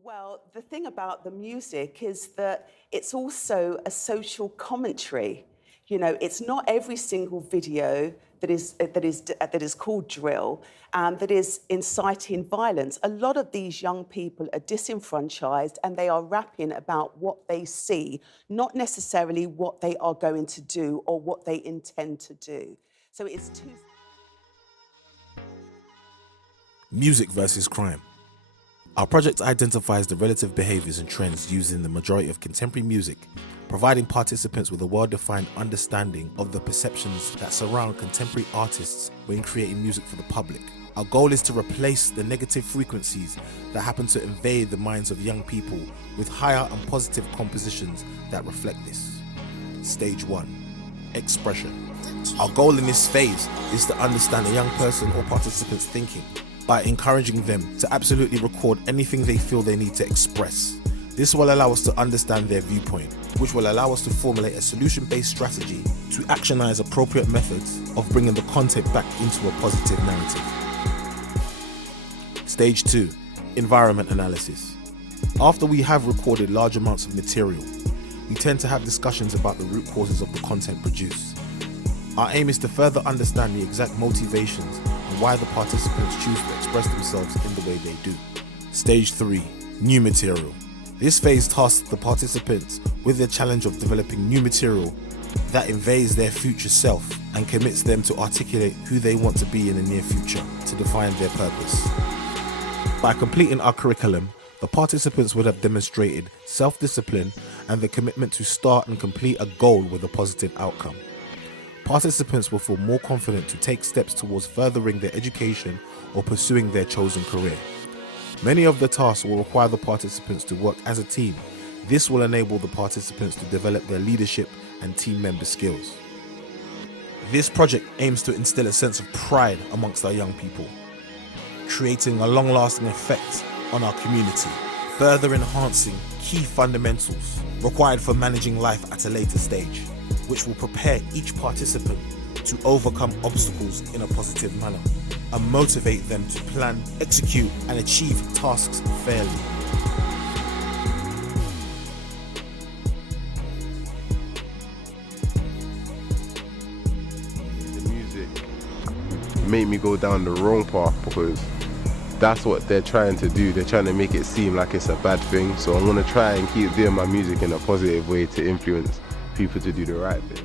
Well, the thing about the music is that it's also a social commentary. You know, it's not every single video that is called drill that is inciting violence. A lot of these young people are disenfranchised and they are rapping about what they see, not necessarily what they are going to do or what they intend to do. So it's two. Music versus crime. Our project identifies the relative behaviours and trends used in the majority of contemporary music, providing participants with a well-defined understanding of the perceptions that surround contemporary artists when creating music for the public. Our goal is to replace the negative frequencies that happen to invade the minds of young people with higher and positive compositions that reflect this. Stage 1. Expression. Our goal in this phase is to understand a young person or participant's thinking, by encouraging them to absolutely record anything they feel they need to express. This will allow us to understand their viewpoint, which will allow us to formulate a solution-based strategy to actionize appropriate methods of bringing the content back into a positive narrative. Stage 2. Environment analysis. After we have recorded large amounts of material, we tend to have discussions about the root causes of the content produced. Our aim is to further understand the exact motivations and why the participants choose to express themselves in the way they do. Stage 3. New material. This phase tasks the participants with the challenge of developing new material that invades their future self and commits them to articulate who they want to be in the near future to define their purpose. By completing our curriculum, the participants would have demonstrated self-discipline and the commitment to start and complete a goal with a positive outcome. Participants will feel more confident to take steps towards furthering their education or pursuing their chosen career. Many of the tasks will require the participants to work as a team. This will enable the participants to develop their leadership and team member skills. This project aims to instill a sense of pride amongst our young people, creating a long-lasting effect on our community, further enhancing key fundamentals required for managing life at a later stage, which will prepare each participant to overcome obstacles in a positive manner and motivate them to plan, execute, and achieve tasks fairly. The music made me go down the wrong path because that's what they're trying to do. They're trying to make it seem like it's a bad thing. So I'm going to try and keep doing my music in a positive way to influence people to do the right thing.